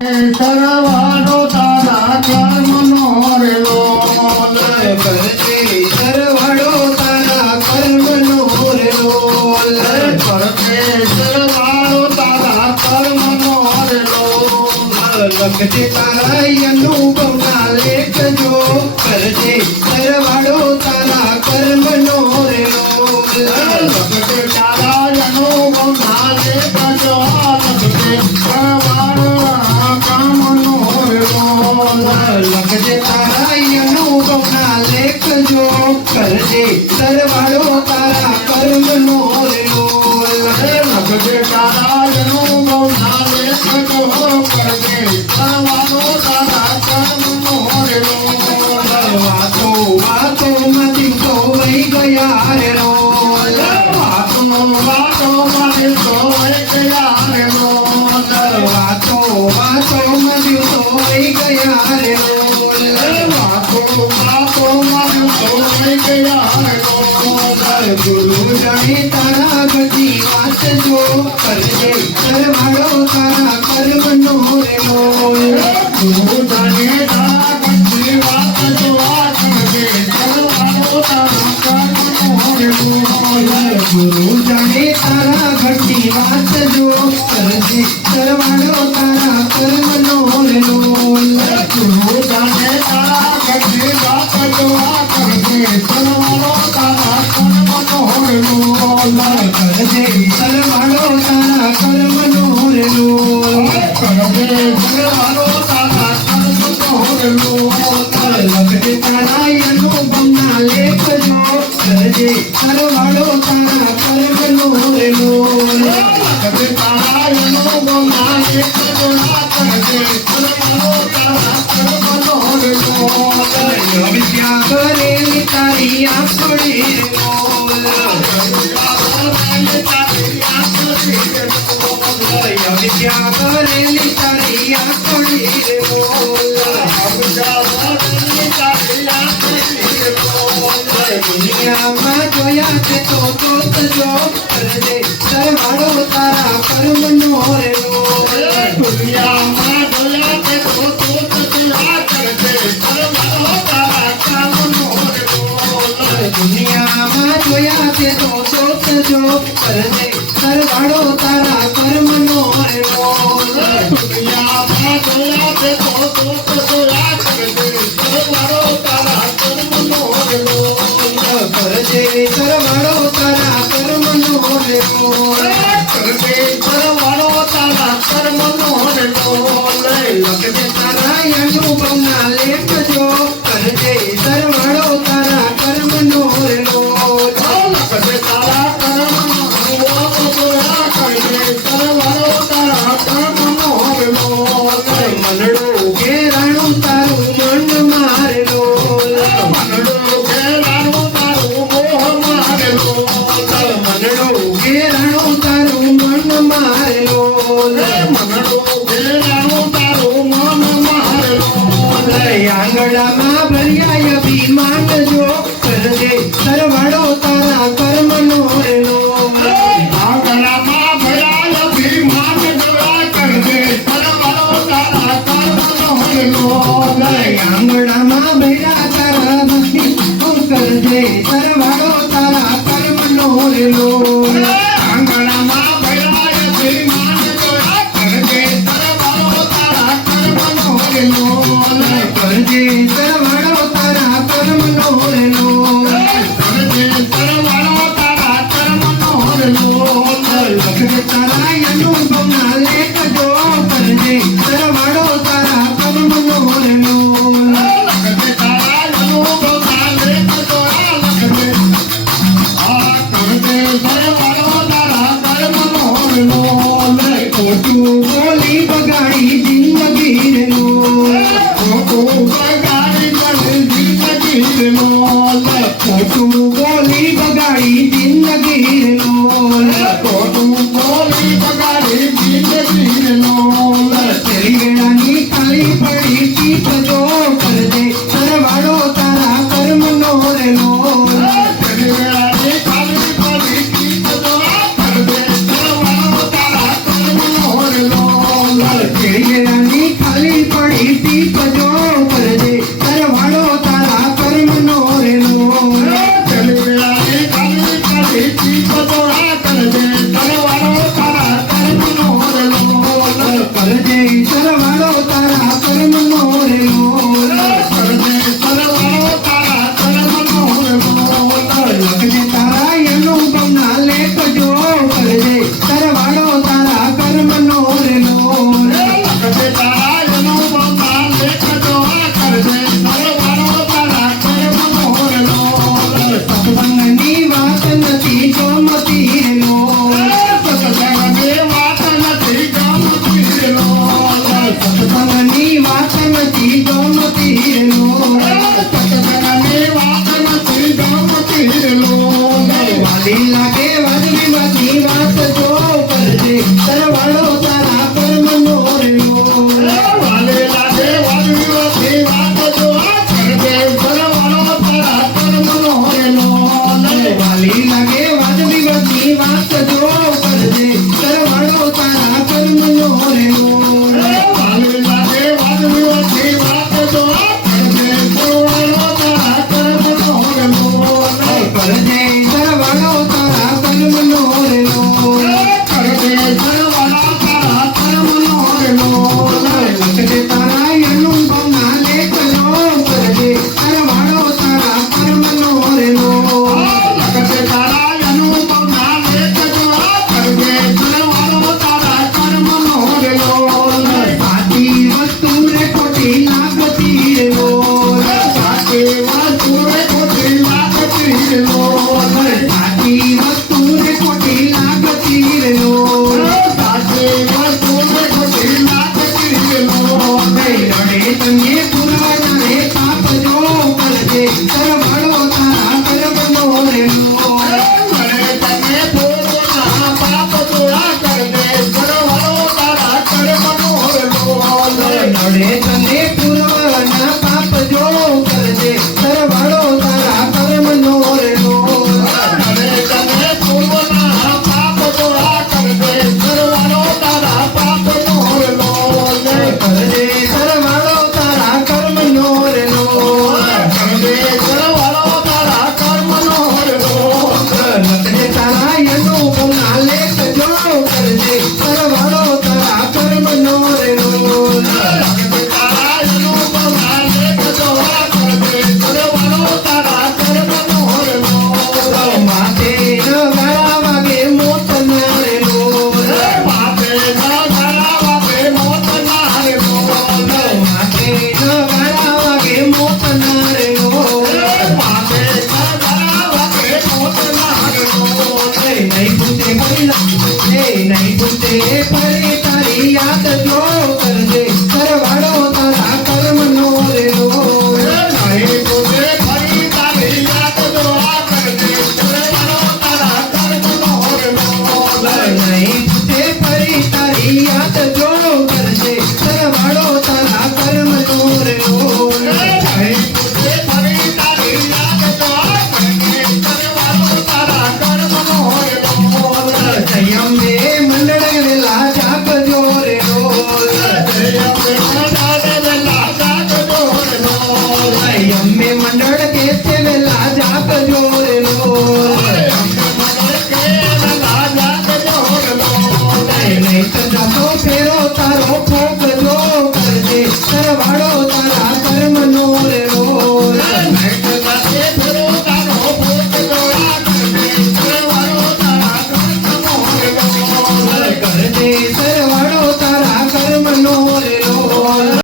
સરવાળો તારા કર્મનો રે લોલ કરજે સરવાળો તારા કર્મનો રે લોલ કરજે સરવાળો તારા કર્મનો રે લોલ લખજે તારા અનુભવના લેખ જો કરજે સરવાળો તારા કર્મનો રે લોલ લખજે તારા અનુભવના લેખ જો લખજે સરવાળો કર્મનો રે લોલ લખજે તારા અનુભવના લેખ જો કરજે સરવાળો તારા કર્મનો રે લોલ લખજે તારા અનુભવના લેખ જો કરજે સરવાળો તારા કર્મનો રે લોલ વાતો વાતોમાં દિવસો વહી ગયા રે રોલ વાતો વાતોમાં દિવસો વહી ગયા રે લોલ વાતો વાતોમાં દિવસો વહી ગયા રે રોલ વાતો વાતોમાં દિવસો વહી ગયા રે લોલ ગુરુ જાણે તારા બધી વાત જો કરજે સરવાળો તારા કર્મનો રે લોલ ગુરુ જાણે તારા બધી વાત જો કરજે સરવાળો તારા કર્મનો રે લોલ ગુરુ જાણે તારા ઘટની વાત જો કરજે સરવાળો તારા કર્મનો રે લોલ ગુરુ જાણે તારા બધી વાત જો કરજે સરવાળો તારા કર્મનો રે લોલ કરજે સરવાળો તારા કર્મનો રે લોલ કરજે સરવાળો તારા કર્મનો રે લોલ લખજે તારા અનુભવના લેખ જો કરજે સરવાળો તારા કર્મનો રે લોલ લખજે તારા અનુભવના લેખ જો કરજે સરવાળો તારા કર્મનો રે લોલ વિદ્યા કરેલી તારી આંખોડી રે લોલ વિદ્યા કરેલી તારી આંખોડી રે લોલ દુનિયામાં જોયા છે તો જો કરજે સરવાળો તારા કર્મનો રે લોલ દુનિયામાં જોયા તે તો કરજે સરવાળો તારા કર્મનો રે લોલ દુનિયામાં જોયા છે તો જો કરજે સરવાળો તારા કર્મનો રે લોલ દુનિયામાં જોયા તે તો કરજે સરવાળો તારા કર્મનો રે લોલ કરજે સરવાળો તારા કર્મનો રે લોલ કરજે સરવાળો તારા કર્મનો રે લોલ લખજે તારા અનુભવના લેખ જો કરજે સરવાળો તારા કર્મનો રે લોલ લખજે તારા કર્મનો જોયા કરજે સરવાળો તારા કર્મનો રે લોલ મનડું ઘેરાણું તારું મન મારે લોલ મનડું ઘેરાણું તારું મોહ મારે લોલ મનડું ઘેરાણું તારું મન મારે લોલ મનડું ઘેરાણું તારું મન મારે લોલ આંગણામાં ભર્યા અભિમાન જો કરજે સરવાળો તારા કર્મનો રે લોલ આંગણામાં ભરાય અભિમાન જોયા કરજે સરવાળો તારા કર્મનો રે લોલ આંગણામાં ભર્યા તારા ભક્તિ કરજે સરવાળો તારા કર્મનો રે લોલ આંગણામાં ભરાય અભિમાન જોયા કરજે સરવાળો તારા કર્મનો રે લોલ કરજે સરવાળો તારા કર્મનો રે લોલ કરજે સરવાળો તારા કર્મનો રે લોલ લખજે તારા અનુભવના લેખ જો કરજે સરવાળો તારા કર્મનો રે લોલ લખજે તારા અનુભવના લેખ જોયા લખજે આ કરજે સરવાળો તારા કર્મનો રે લોલ ખોટું બોલી બગાડી જિંદગી રે લોલ ખોટું બગાડી ગઈ જિંદગી રે લોલ ખોટું બોલી બગાડી જિંદગી રે લોલ ખોટું બોલી બગાડી જિંદગી રે લોલ તેરી વેળાની ખાલી પડી ચીપ જો કરજે સરવાળો તારા કર્મનો રે લોલ તેરી વેળાની ખાલી પડી ચીપ જોયા કરજે સરવાળો તારા કર્મનો રે લોલ તેરી વેળાની વાળી ટીપજો કરજે સરવાળો તારા કર્મનો રેલો ચલવાળી કાળી કાળી ટીપજો કરજે સરવાળો તારા કર્મનો રેલો કરજે સરવાળો તારા કર્મનો રેલો કરજે સરવાળો તારા કર્મનો રેલો લખજે તારા અનુભવના લેખજો કરજે સરવાળો તારા કર્મનો રેલો લખજે તારા અનુભવના લેખજો કરજે સરવાળો તારા કર્મનો રેલો સત્સંગની વાત નથી ગમતી રેલો સત્સંગની વાત નથી ગમતી રેલો સત્સંગની વાત નથી ગમતી રેલો સત્સંગની વાત નથી ગમતી રેલો વાલી લાગે વાજબી બધી વાત જો કરજે સરવાળો તારા કર્મનો રેલો વાલે લાગે વાલી વાત જો કરજે સરવાળો તારા કર્મનો રેલો વાલી લાગે વાજબી બધી વાત જો કરજે સરવાળો તારા કર્મનો રેલો વાલે લાગે વાલી વાત જો કરજે સરવાળો તારા કર્મનો રેલો કરજે સરવાળો તારા કર્મનો રેલો કરજે સરવાળો તારા કર્મનો રેલો લખજે તારા અનુભવના લેખજો કરજે સરવાળો તારા કર્મનો રેલો લખજે તારા અનુભવના લેખજો કરજે સરવાળો તારા કર્મનો રેલો સાચી વસ્તુ રે ખોટી લાગતી રેલો સાચી વસ્તુ રે ખોટી લાગતી રેલો સાચી વસ્તુ રે ખોટી લાગતી રેલો સાચી વસ્તુ રે ખોટી લાગતી રેલો રડે તમને પુરાના રે પાપ જો કરજે સરવાળો તારા કર્મનો રેલો મને તને પૂર્વના પાપ દોડા કરજે સરવાળો તારા કર્મનો રેલો નડે તને પૂર્વના પાપ જો કરજે સરવાળો તારા કર્મનો રેલો મને તને પૂર્વના પાપ દોડા કરજે સરવાળો તારા પાપનો રેલો કરજે સરવાળો તારા કર્મનો રેલો કરજે સરવાળો તારા કર્મનો રેલો લખજે તારા અનુભવના લેખજો કરજે સરવાળો તારા કર્મનો રેલો તારા અનુભવના લેખજો કરજે સરવાળો તારા કર્મનો રેલો માથે ન ગાળા વાગે મોત ન રેલો માથે ન ગાળા વાગે મોત ના રેલો માથે ન ગાળા વાગે મોત ન રેલો માથે ન ગાળા વાગે મોત ના રેલો નહીં પૂછે ફરી તારી યાદ જો કરજે સરવાળો તારા કર્મનો રેલો નહીં પૂછે ફરી તારી યાદ દોડા કરજે સરવાળો તારા કર્મનો રેલો નહીં પૂછે ફરી તારી યાદ જો કરજે સરવાળો તારા કર્મનો રેલો નહીં પૂછે ફરી તારી યાદ દોડા કરજે સરવાળો તારા કર્મનો રેલો સંયમ મે મંડળ વેલા જાગજો રેલો સંયમ મે મંડળ કે છે વેલા જાગજો રેલો નહીં તો જાતો ફેરો તારો ફોકજો કરજે સરવાળો તારા કર્મનો રેલો કરજે